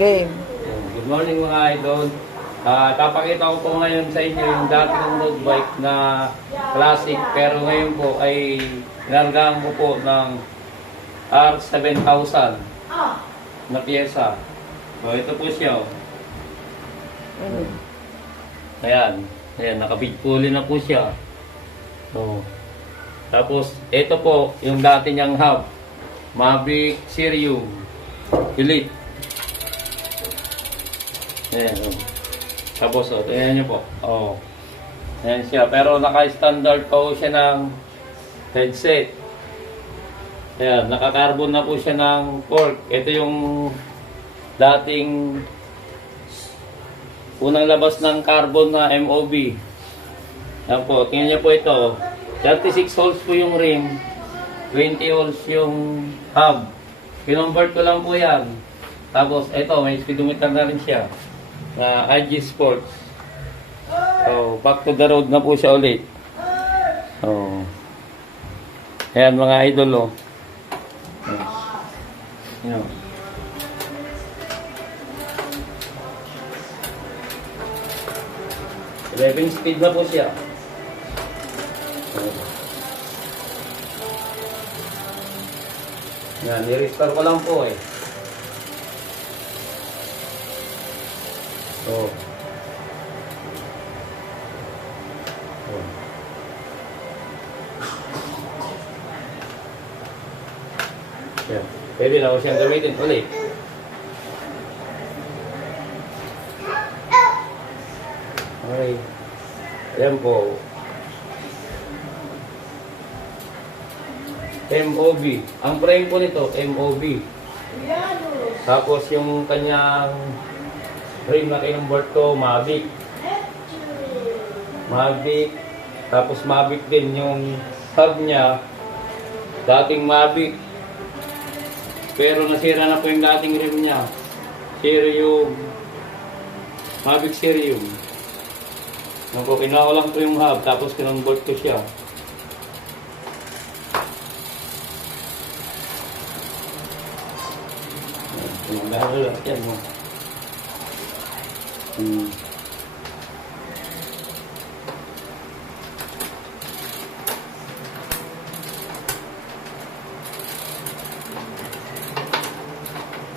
Game. Good morning mga idol. Ah, papakita ko po ngayon sa inyo yung dati kong road bike na classic pero ngayon po ay inargahan ko po ng R7000 na pyesa. So ito po siya. oh. Ayan. Ayan, nakabig pulley na po siya. So, tapos ito po yung dati niyang hub. Mavic Sirium Elite. Ayan. oh. Tapos, oh, tingnan niyo po. Oh. Ayan siya. Pero naka-standard pa po siya ng headset. Ayan, naka-carbon na po siya ng cork. Ito yung dating unang labas ng carbon na MOB. Ayan po, tingnan niyo po ito. 36 holes po yung rim. 20 holes yung hub. Kinonvert ko lang po yan. Tapos, ito, may speedometer na rin siya. Na IG Sports. So, back to the road na po siya ulit. So, ayan mga idol, oh. Ayan. Eleven speed na po siya. Yan, i-restore ko lang po eh. So. So. Yan. Pwede na ko siyang gamitin ulit. Okay. Yan po. MOB. Ang frame po nito, MOB. Tapos yung kanyang frame na kinumbert ko, Mavic. Mavic. Tapos Mavic din yung hub niya. Dating Mavic. Pero nasira na po yung dating rim niya. Sirium. Mavic Sirium. Nung po, kinuha ko lang po yung hub, tapos kinumbert ko siya. Pinagdahalo lang yan mo. Hmm.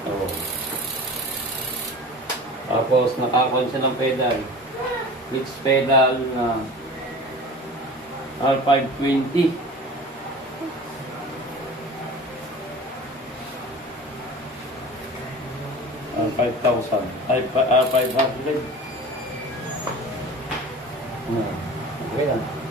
Oh. Tapos nakakon siya ng pedal. Which pedal na R520. Uh, 5,000. Ay, ah, 500. Ano? Okay lang.